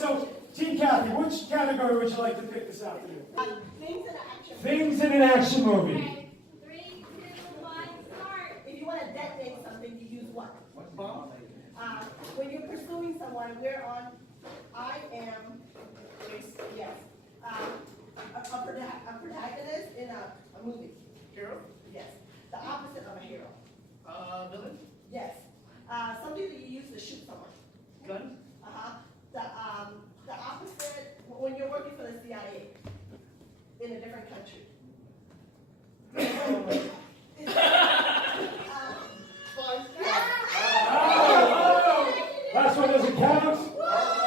So, Team Kathy, which category would you like to pick this afternoon? Things in an action. Things in an action movie. Okay, 3, 2, 1, start. If you want to detonate something, you use what? Bomb. When you're pursuing someone, we're on yes. A protagonist in a movie. Hero? Yes. The opposite of a hero. Villain? Yes. Something that you use to shoot someone. Gun? The opposite when you're working for the CIA in a different country. Last one doesn't count.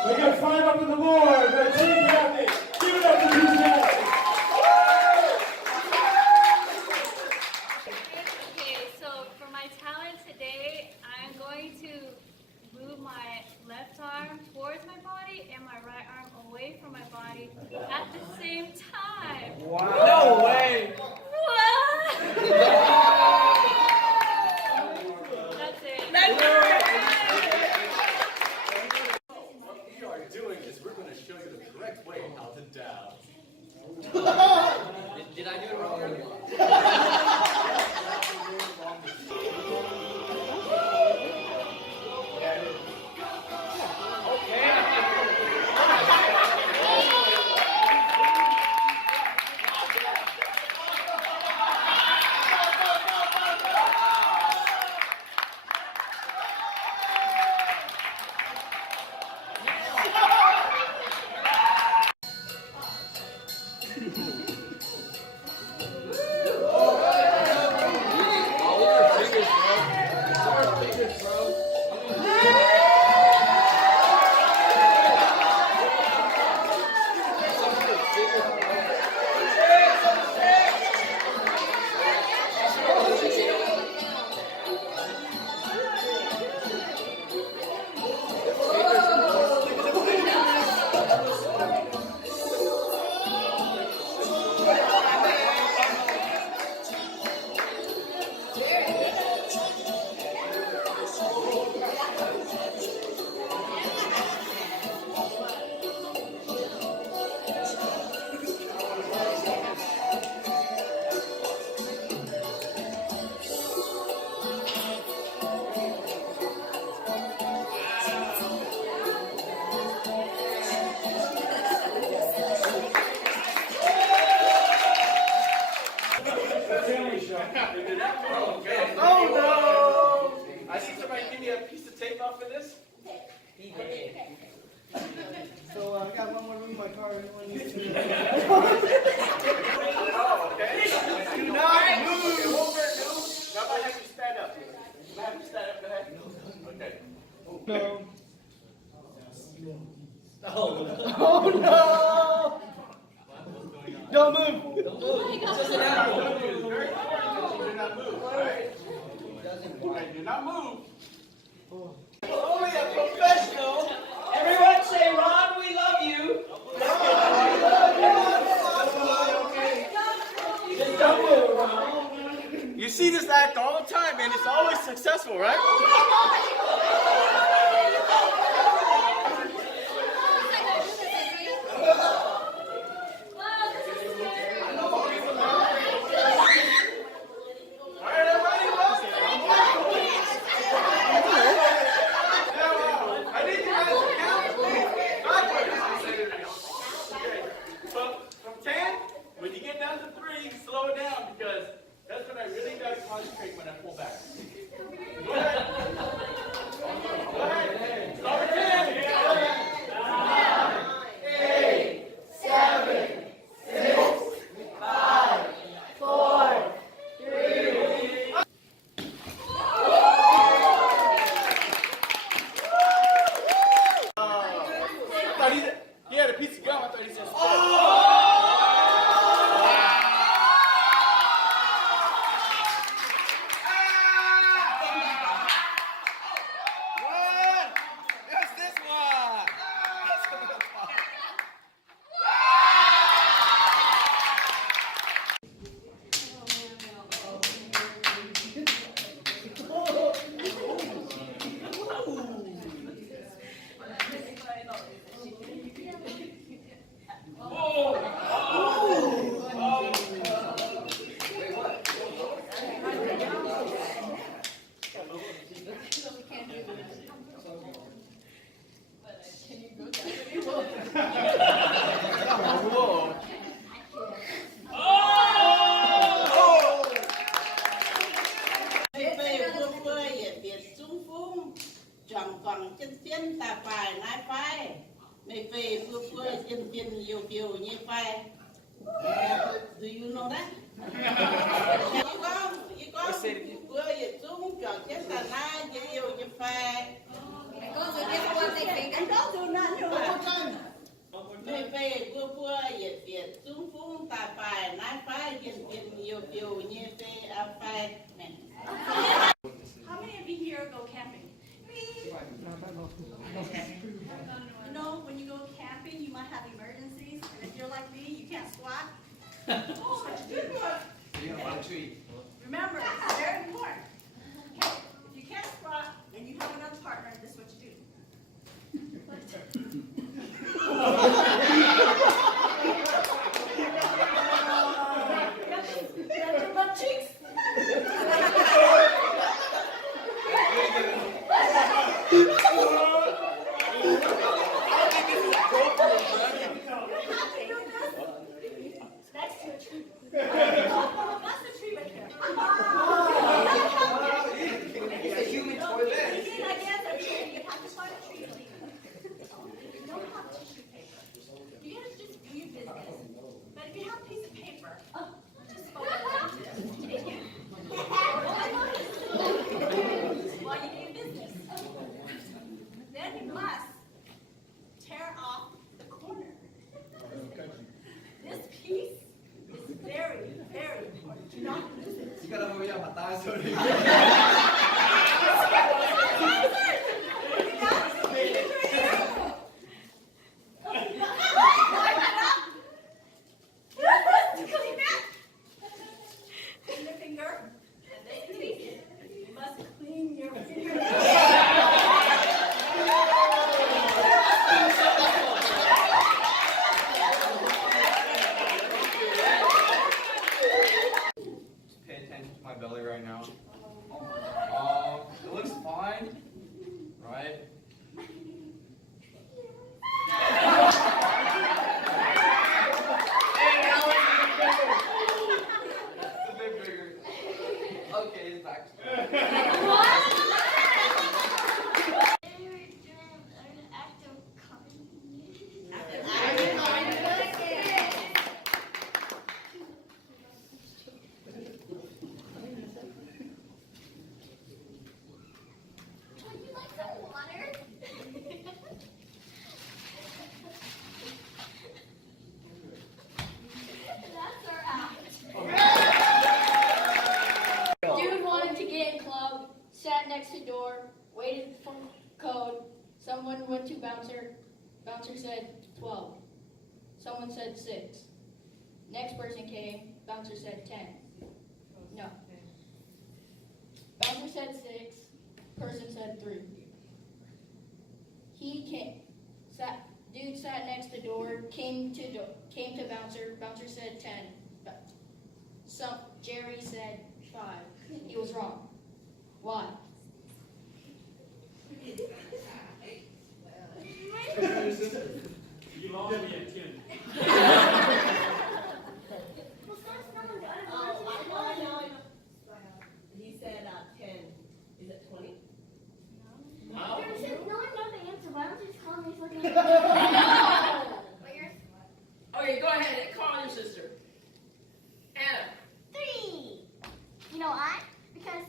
We got 5 up on the board. But Team Kathy, give it up to Team Kathy. Okay, so for my talent today, I'm going to move my left arm towards my body and my right arm away from my body at the same time. Wow. No way. What? That's it. What we are doing is we're going to show you the correct way out to down. Did I do it wrong? Oh no! I need somebody to give me a piece of tape off of this. So I got one more room in my car. Anyone needs to? Oh, okay. Do not move. It won't hurt you. Now I have you stand up. I have you stand up. Go ahead. Okay. No. Oh no! Don't move. Don't move. It's just an apple. It's very important that you do not move. All right? Okay, do not move. Only a professional. Everyone say, Ron, we love you. Just don't move, Ron. You see this act all the time, and it's always successful, right? Concentrate when I pull back. Go ahead. Go ahead. Start again. 9, 8, 7, 6, 5, 4, 3. I thought he had a piece of gum. I thought he said, oh! And don't do nothing to her. Người về vừa vừa nhiệt việt xuống phun tà phải nái phải hiện hiện nhiều điều như thế à phải này. How many of you here go camping? You know, when you go camping, you might have emergencies, and if you're like me, you can't squat. Oh, what you do? You're gonna find a tree. Remember, it's very important. Okay, if you can't squat and you have another partner, this is what you do. Grab your butt cheeks. Next to a tree. That's the tree right there. It's a human toilet. Leaning against a tree. You have to find a tree to lean against. You don't have tissue paper. You guys just do your business. But if you have a piece of paper, just fold it. Take it. While you do your business. Then you must tear off the corner. This piece is very, very important. Do not lose it. You gotta hurry up, matar sorry. Clean your finger, and this piece, you must clean your finger. Pay attention to my belly right now. It looks fine, right? It's a bit bigger. Okay, it's back. Dude wanted to get in club, sat next to door, waited for code. Someone went to bouncer. Bouncer said 12. Someone said 6. Next person came. Bouncer said 10. No. Bouncer said 6. Person said 3. He came. Dude sat next to door. Came to bouncer. Bouncer said 10. Jerry said 5. He was wrong. Why? You lost me at 10. I know. He said 10. Is it 20? Okay, go ahead and call your sister. Anna. 3. You know why? Because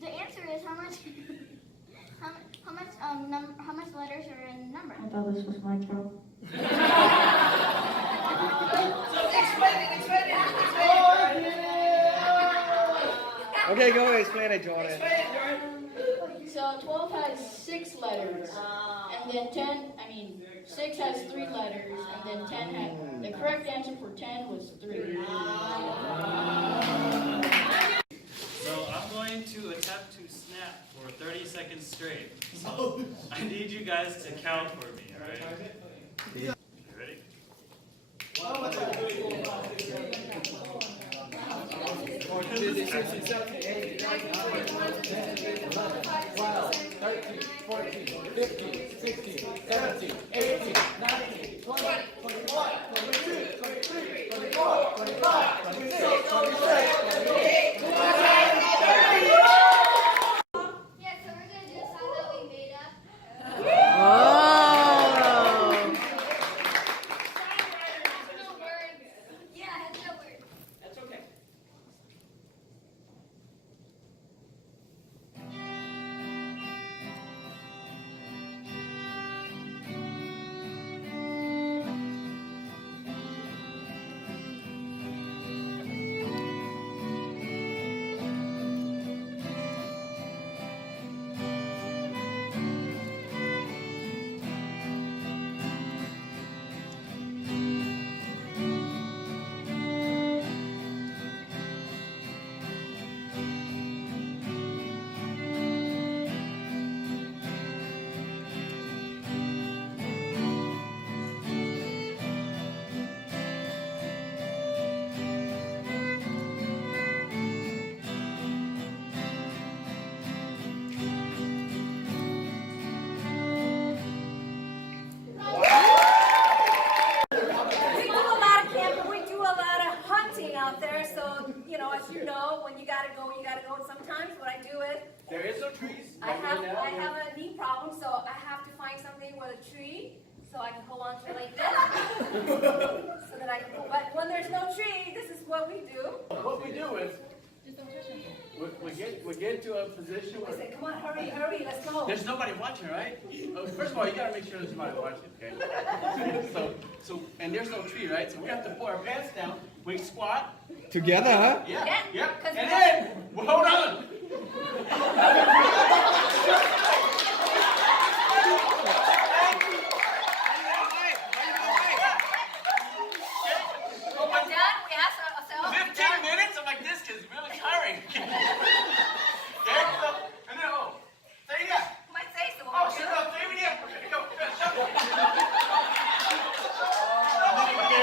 the answer is how much how much letters are in a number. I thought this was micro. So explain it. Okay, go ahead, explain it, Jordan. Explain it, Jordan. So 12 has 6 letters, and then 6 has 3 letters, and then 10 had, the correct answer for 10 was 3. So I'm going to attempt to snap for 30 seconds straight. So I need you guys to count for me, alright? You ready? 13, 14, 15, 16, 17, 18, 19, 20, 21, 22, 23, 24, 25, 26, 27, 28, 29. Yeah, so we're gonna do a song that we made up. Oh! Yeah, it has no words. out there. So, you know, as you know, when you gotta go, you gotta go. And sometimes what I do is, There is no trees. I have a knee problem, so I have to find something with a tree so I can hold on to it like this. So that I can, but when there's no tree, this is what we do. What we do is, we get to a position I where say, come on, hurry, hurry, let's go. there's nobody watching, right? First of all, you gotta make sure there's nobody watching, okay? And there's no tree, right? So we have to pull our pants down, we squat. Together, huh? Yeah, yeah. 'Cause And then, well, hold on. Dad, we asked ourselves. 15 minutes? I'm like, this is really tiring. Okay, so, and then, stay there. Might say so. Oh, shut up, stay with you. Okay, go, shut up. Okay.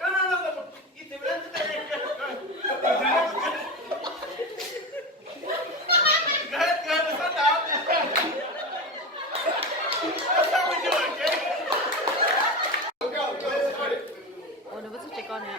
No. Ethan, go ahead, let's not down. That's how we do it, okay? 오늘 무슨 찍 거냐?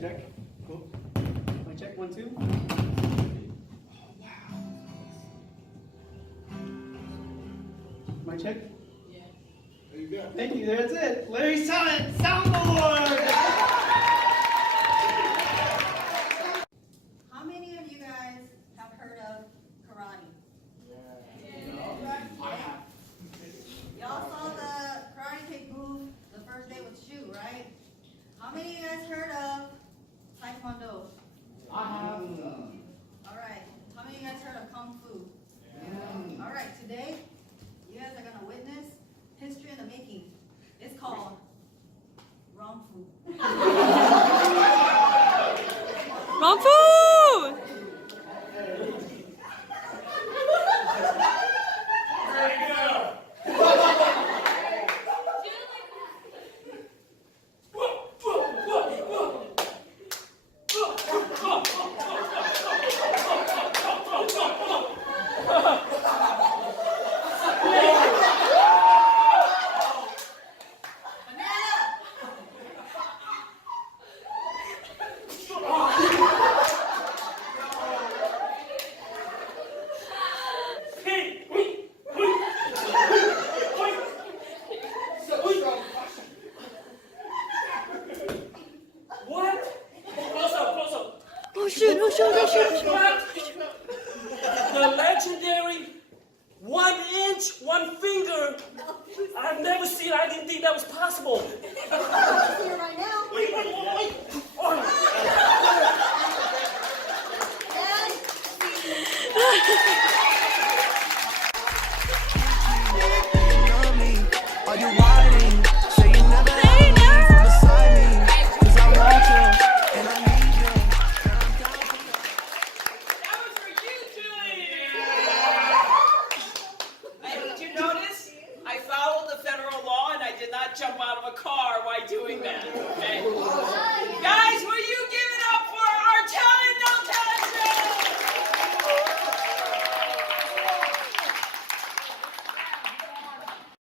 Check. Cool. Mic check, 1, 2. Mic check. There you go. Thank you. That's it. Larry's Talent Soundboard. How many of you guys have heard of karate? Y'all saw the Karate Kid move the first day with Shu, right? How many of you guys heard of Taekwondo? I have. All right. How many of you guys heard of Kung Fu? All right. Today, you guys are going to witness history in the making. It's called Wrong Fu. Wrong food! Ready to go. The legendary 1 inch, 1 finger. I've never seen it. I didn't think that was possible. Here right now. Wait. Are you riding? Say you never ever leave from beside me. 'Cause I want you and I need you. That was for you, Julie! Hey, did you notice? I followed the federal law and I did not jump out of a car while doing that. Okay?